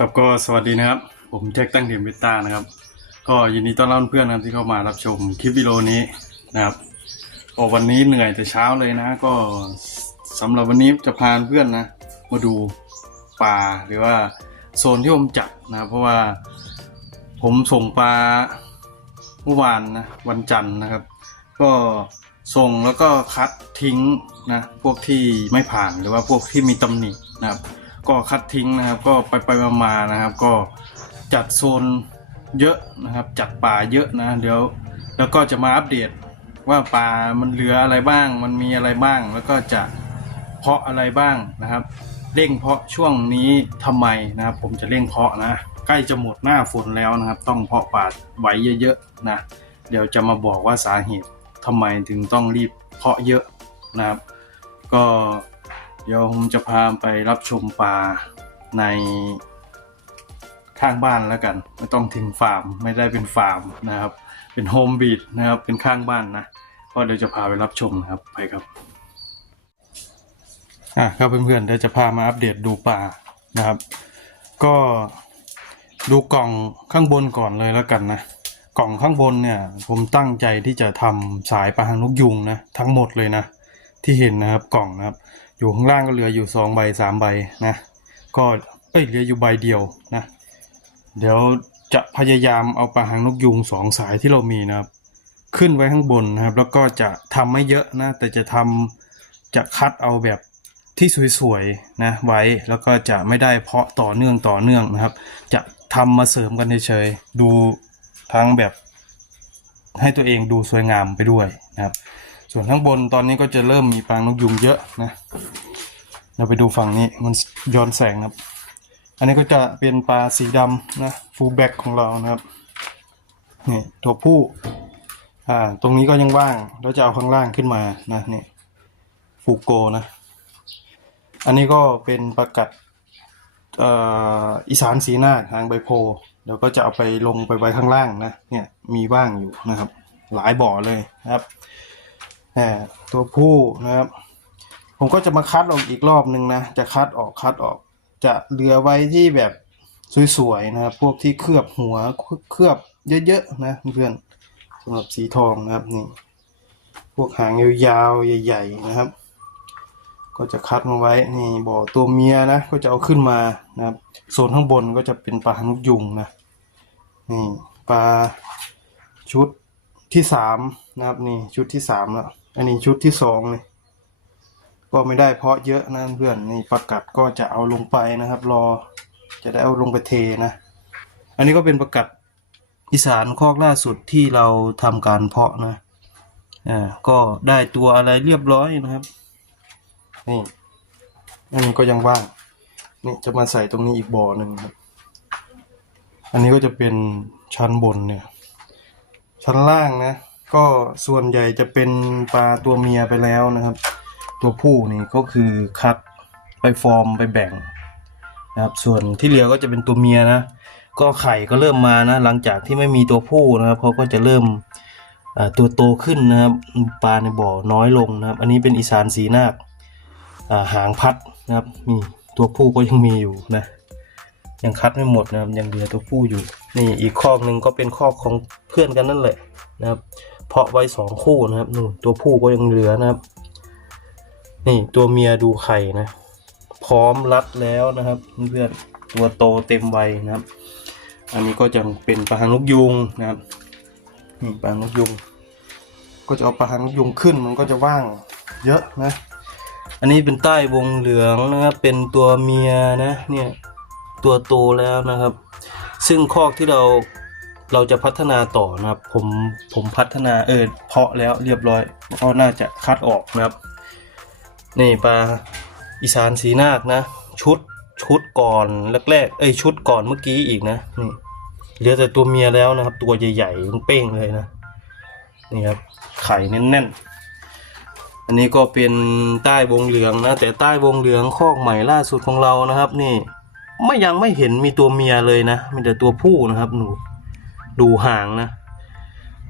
ครับก็สวัสดีนะครับ ผมแจ็คตั้งเดียมเบต้านะครับ ก็ยินดีต้อนรับเพื่อนนะครับที่เข้ามารับชมคลิปวิดีโอนี้นะครับก็วันนี้เหนื่อยแต่เช้าเลยนะ ก็สำหรับวันนี้จะพาเพื่อนนะ มาดูป่าหรือว่าโซนที่ผมจัดนะครับเพราะว่าผมส่งปลาเมื่อวานนะวันจันทร์นะครับ ก็ส่งแล้วก็คัดทิ้งนะพวกที่ไม่ผ่านหรือว่าพวกที่มีตำหนินะครับ ก็คัดทิ้งนะครับ ก็ไปไปมานะครับ ก็จัดโซนเยอะนะครับ จัดป่าเยอะนะเดี๋ยวแล้วก็จะมาอัปเดตว่าป่ามันเหลืออะไรบ้าง มันมีอะไรบ้าง แล้วก็จะเพาะอะไรบ้างนะครับเร่งเพาะช่วงนี้ทำไมนะครับ ผมจะเร่งเพาะนะใกล้จะหมดหน้าฝนแล้วนะครับ ต้องเพาะป่าไว้เยอะๆนะเดี๋ยวจะมาบอกว่าสาเหตุทำไมถึงต้องรีบเพาะเยอะนะครับ ก็ เดี๋ยวผมจะพาไปรับชมปลาในข้างบ้านแล้วกัน ไม่ต้องทิ้งฟาร์มไม่ได้เป็นฟาร์มนะครับ เป็นโฮมบีดนะครับเป็นข้างบ้านนะก็เดี๋ยวจะพาไปรับชมนะครับไปครับอะครับเพื่อนๆเดี๋ยวจะพามาอัปเดตดูปลานะครับ ก็ดูกล่องข้างบนก่อนเลยแล้วกันนะกล่องข้างบนเนี่ยผมตั้งใจที่จะทำสายปลาหางนกยุงนะทั้งหมดเลยนะที่เห็นนะครับกล่องนะครับ อยู่ข้างล่างก็เหลืออยู่สองใบสามใบนะ ก็เอ้ยเหลืออยู่ใบเดียวนะ เดี๋ยวจะพยายามเอาปลาหางนกยุงสองสายที่เรามีนะครับ ขึ้นไว้ข้างบนนะครับ แล้วก็จะทำไม่เยอะนะ แต่จะทำจะคัดเอาแบบที่สวยๆนะไว้แล้วก็จะไม่ได้เพาะต่อเนื่องต่อเนื่องนะครับ จะทำมาเสริมกันเฉยๆดูทั้งแบบให้ตัวเองดูสวยงามไปด้วยนะครับ ส่วนข้างบนตอนนี้ก็จะเริ่มมีปลานกยุงเยอะนะเราไปดูฝั่งนี้มันย้อนแสงนะครับ อันนี้ก็จะเป็นปลาสีดำนะฟูลแบ็กของเรานะครับนี่ตัวผู้อ่าตรงนี้ก็ยังว่างเราจะเอาข้างล่างขึ้นมานะนี่ฟูโกนะ อันนี้ก็เป็นประกัดอีสานสีหน้าหางใบโพเดี๋ยวก็จะเอาไปลงไปไว้ข้างล่างนะเนี่ยมีว่างอยู่นะครับ หลายบ่อเลยนะครับ ตัวผู้นะครับ ผมก็จะมาคัดออกอีกรอบหนึ่งนะ จะคัดออกคัดออก จะเหลือไว้ที่แบบสวยๆนะครับ พวกที่เคลือบหัวเคลือบเยอะๆนะเพื่อนสำหรับสีทองนะครับนี่ พวกหางยาวๆใหญ่ ๆนะครับ ก็จะคัดมาไว้นี่บ่อตัวเมียนะ ก็จะเอาขึ้นมานะครับโซนข้างบนก็จะเป็นปลาหางยุงนะนี่ปลาชุด ที่สามนะครับนี่ชุดที่สามแล้วอันนี้ชุดที่สองเลยก็ไม่ได้เพาะเยอะนะเพื่อนนี่ประกัดก็จะเอาลงไปนะครับ รอจะได้เอาลงไปเทนะ อันนี้ก็เป็นประกัดอีสานคอกล่าสุดที่เราทำการเพาะนะอ่าก็ได้ตัวอะไรเรียบร้อยนะครับนี่อันนี้ก็ยังว่างนี่จะมาใส่ตรงนี้อีกบ่อหนึ่งครับ อันนี้ก็จะเป็นชั้นบนเนี่ย ชั้นล่างนะ ก็ส่วนใหญ่จะเป็นปลาตัวเมียไปแล้วนะครับ ตัวผู้นี่ก็คือคัดไปฟอร์มไปแบ่งนะครับ ส่วนที่เหลือก็จะเป็นตัวเมียนะ ก็ไข่ก็เริ่มมานะ หลังจากที่ไม่มีตัวผู้นะครับเขาก็จะเริ่มตัวโตขึ้นนะครับปลาในบ่อน้อยลงนะครับ อันนี้เป็นอีสานสีนาคหางพัดนะครับนี่ตัวผู้ก็ยังมีอยู่นะ ยังคัดไม่หมดนะครับยังเหลือตัวผู้อยู่ นี่อีกคอกหนึ่งก็เป็นคอกของเพื่อนกันนั่นแหละนะครับ เพาะไว้สองคู่นะครับนู่นตัวผู้ก็ยังเหลือนะครับ นี่ตัวเมียดูไข่นะ พร้อมรัดแล้วนะครับเพื่อนตัวโตเต็มวัยนะครับ อันนี้ก็จะเป็นปลาหางนกยุงนะครับนี่ปลาหางนกยุง ก็จะเอาปลาหางนกยุงขึ้นมันก็จะว่างเยอะนะ อันนี้เป็นใต้วงเหลืองนะครับเป็นตัวเมียนะเนี่ย ตัวโตแล้วนะครับ ซึ่งคอกที่เราเราจะพัฒนาต่อนะครับ ผมผมพัฒนาเออเพาะแล้วเรียบร้อยก็น่าจะคัดออกนะครับ นี่ปลาอีสานสีนาคนะ ชุดชุดก่อนแรกๆเอ้ยชุดก่อนเมื่อกี้อีกนะนี่เหลือแต่ตัวเมียแล้วนะครับ ตัวใหญ่ๆเป้งเลยนะนี่ครับไข่แน่นๆ อันนี้ก็เป็นใต้วงเหลืองนะแต่ใต้วงเหลืองคอกใหม่ล่าสุดของเรานะครับ นี่ ไม่ยังไม่เห็นมีตัวเมียเลยนะ มีแต่ตัวผู้นะครับหนูดูห่างนะ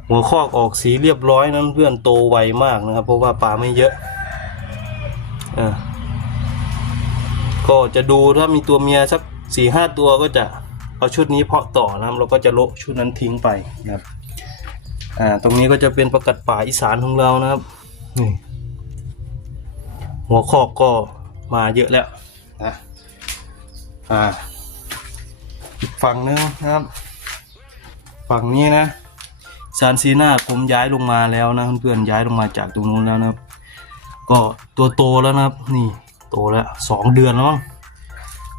หัวคอกออกสีเรียบร้อยนั้นเพื่อนโตไวมากนะครับ เพราะว่าปลาไม่เยอะอ่าก็จะดูถ้ามีตัวเมียสักสี่ห้าตัวก็จะเอาชุดนี้เพาะต่อนะครับเราก็จะโละชุดนั้นทิ้งไปนะครับอ่าตรงนี้ก็จะเป็นประกัดป่าอีสานของเรานะครับนี่หัวคอกก็มาเยอะแล้วนะ อ่าอีกฝั่งนึงนะครับ ฝั่งนี้นะซานซีนาผมย้ายลงมาแล้วนะเพื่อนๆย้ายลงมาจากตรงนู้นแล้วนะครับ ก็ตัวโตแล้วนะครับ นี่โตแล้วสองเดือนแล้วมั้ง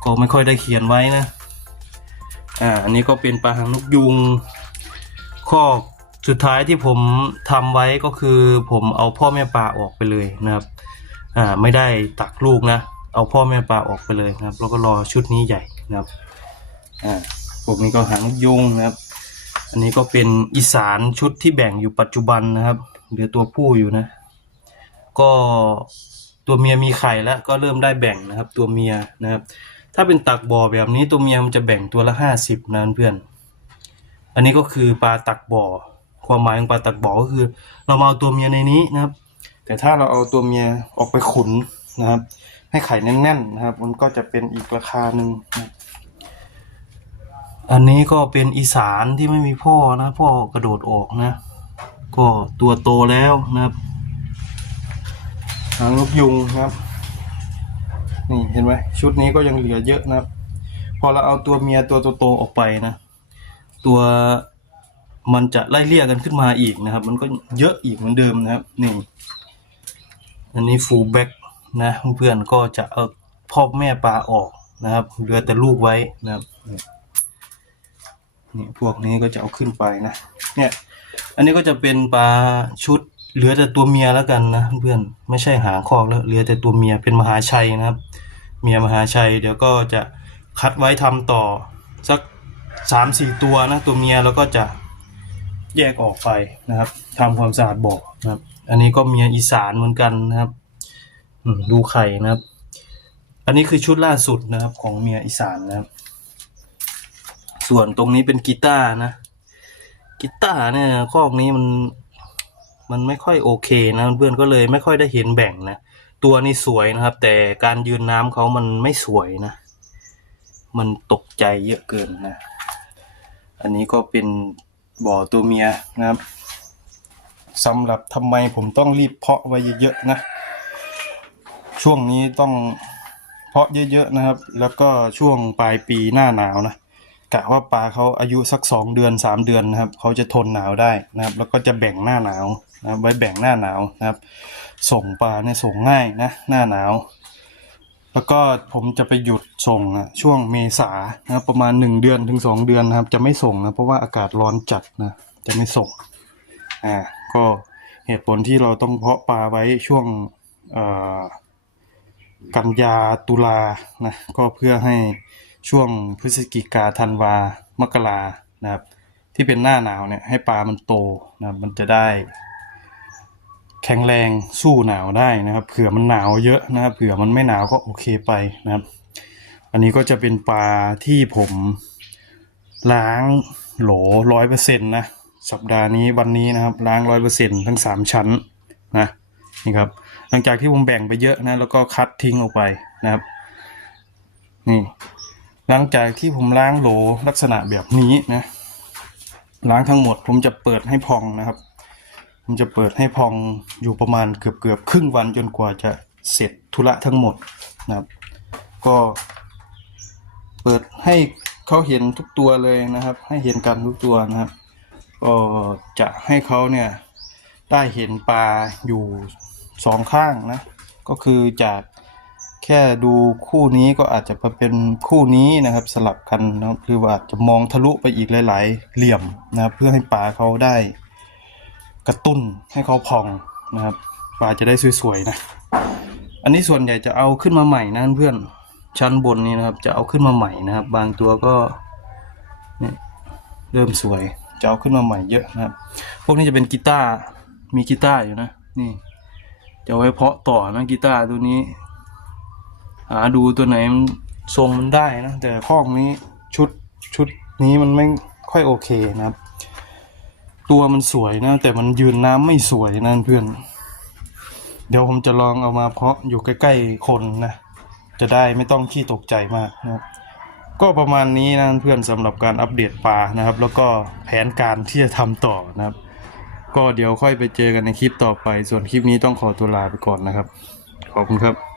ก็ไม่ค่อยได้เขียนไว้นะอ่าอันนี้ก็เป็นปลาหางนกยุงข้อสุดท้ายที่ผมทำไว้ก็คือผมเอาพ่อแม่ปลาออกไปเลยนะครับ อ่าไม่ได้ตักลูกนะ เอาพ่อแม่ปลาออกไปเลยนะครับ แล้วก็รอชุดนี้ใหญ่นะครับอ่าพวกนี้ก็หางยุงนะครับ อันนี้ก็เป็นอีสานชุดที่แบ่งอยู่ปัจจุบันนะครับเหลือตัวผู้อยู่นะ ก็ตัวเมียมีไข่แล้วก็เริ่มได้แบ่งนะครับ ตัวเมียนะครับ ถ้าเป็นตักบ่อแบบนี้ตัวเมียมันจะแบ่งตัวละห้าสิบนะเพื่อน อันนี้ก็คือปลาตักบ่อ ความหมายของปลาตักบ่อก็คือ เรามาเอาตัวเมียในนี้นะครับ แต่ถ้าเราเอาตัวเมียออกไปขุนนะครับ ให้ไข่แน่นๆนะครับ มันก็จะเป็นอีกราคาหนึ่งอันนี้ก็เป็นอีสานที่ไม่มีพ่อนะพ่อกระโดดออกนะ ก็ตัวโตแล้วนะครับหางนกยุงครับ นี่เห็นไหมชุดนี้ก็ยังเหลือเยอะนะครับ พอเราเอาตัวเมียตัวโตๆออกไปนะ ตัวมันจะไล่เลี่ยกันขึ้นมาอีกนะครับ มันก็เยอะอีกเหมือนเดิมนะครับ นี่ อันนี้ฟูลแบ็ก นะเพื่อนก็จะเอาพ่อแม่ปลาออกนะครับเหลือแต่ลูกไว้นะครับนี่พวกนี้ก็จะเอาขึ้นไปนะเนี่ย อันนี้ก็จะเป็นปลาชุดเหลือแต่ตัวเมียแล้วกันนะเพื่อนไม่ใช่หางคอกแล้วเหลือแต่ตัวเมียเป็นมหาชัยนะครับ เมียมหาชัย เดี๋ยวก็จะคัดไว้ทำต่อสักสามสี่ตัวนะตัวเมียแล้วก็จะแยกออกไปนะครับทำความสะอาดบ่อนะครับ อันนี้ก็เมียอีสานเหมือนกันนะครับ ดูไข่นะครับ อันนี้คือชุดล่าสุดนะครับ ของเมียอีสานนะครับ ส่วนตรงนี้เป็นกีตาร์นะกีตาร์เนี่ยข้อกนี้มันมันไม่ค่อยโอเคนะเพื่อนก็เลยไม่ค่อยได้เห็นแบ่งนะตัวนี้สวยนะครับ แต่การยืนน้ำเขามันไม่สวยนะ มันตกใจเยอะเกินนะ อันนี้ก็เป็นบ่อตัวเมียนะครับสำหรับทำไมผมต้องรีบเพาะไว้เยอะๆนะ ช่วงนี้ต้องเพาะเยอะๆนะครับ แล้วก็ช่วงปลายปีหน้าหนาวนะกะว่าปลาเขาอายุสักสองเดือนสามเดือนนะครับเขาจะทนหนาวได้นะครับ แล้วก็จะแบ่งหน้าหนาวนะครับไว้แบ่งหน้าหนาวนะครับ ส่งปลาเนี่ยส่งง่ายนะหน้าหนาว แล้วก็ผมจะไปหยุดส่งอะช่วงเมษานะครับประมาณหนึ่งเดือนถึงสองเดือนนะครับ จะไม่ส่งนะเพราะว่าอากาศร้อนจัดนะจะไม่ส่งอ่าก็เหตุผลที่เราต้องเพาะปลาไว้ช่วงเอ่อ กันยาตุลานะก็เพื่อให้ช่วงพฤศจิกาธันวามกรานะครับ ที่เป็นหน้าหนาวเนี่ยให้ปลามันโตนะมันจะได้ แข็งแรงสู้หนาวได้นะครับเผื่อมันหนาวเยอะนะครับเผื่อมันไม่หนาวก็โอเคไปนะครับ อันนี้ก็จะเป็นปลาที่ผมล้างโหลร้อยเปอร์เซ็นต์นะสัปดาห์นี้วันนี้นะครับล้างร้อยเปอร์เซ็นต์ทั้งสามชั้นนะนี่ครับ หลังจากที่ผมแบ่งไปเยอะนะ แล้วก็คัดทิ้งออกไปนะครับ นี่หลังจากที่ผมล้างโหลลักษณะแบบนี้นะล้างทั้งหมด ผมจะเปิดให้พองนะครับ ผมจะเปิดให้พองอยู่ประมาณเกือบเกือบครึ่งวันจนกว่าจะเสร็จธุระทั้งหมดนะครับ ก็เปิดให้เขาเห็นทุกตัวเลยนะครับ ให้เห็นกันทุกตัวนะครับก็จะให้เขาเนี่ยได้เห็นปลาอยู่ สองข้างนะ ก็คือจากแค่ดูคู่นี้ก็อาจจะมาเป็นคู่นี้นะครับสลับกันนะครับคือว่าอาจจะมองทะลุไปอีกหลาย ๆ เหลี่ยมนะครับ เพื่อให้ปลาเขาได้กระตุ้นให้เขาพองนะครับปลาจะได้สวยๆนะ อันนี้ส่วนใหญ่จะเอาขึ้นมาใหม่นะเพื่อนชั้นบนนี้นะครับ จะเอาขึ้นมาใหม่นะครับ บางตัวก็เนี่ยเริ่มสวยจะเอาขึ้นมาใหม่เยอะนะครับ พวกนี้จะเป็นกีตาร์มีกีตาร์อยู่นะนี่ จะไว้เพาะต่อนะกีตาร์ตัวนี้ หาดูตัวไหนมันทรงมันได้นะ แต่ข้องนี้ชุดชุดนี้มันไม่ค่อยโอเคนะครับ ตัวมันสวยนะ แต่มันยืนน้ำไม่สวยนะเพื่อน เดี๋ยวผมจะลองเอามาเพาะอยู่ใกล้ๆคนนะ จะได้ไม่ต้องขี้ตกใจมากนะครับก็ประมาณนี้นะเพื่อนสำหรับการอัปเดตปลานะครับ แล้วก็แผนการที่จะทำต่อนะครับ ก็เดี๋ยวค่อยไปเจอกันในคลิปต่อไป ส่วนคลิปนี้ต้องขอตัวลาไปก่อนนะครับ ขอบคุณครับ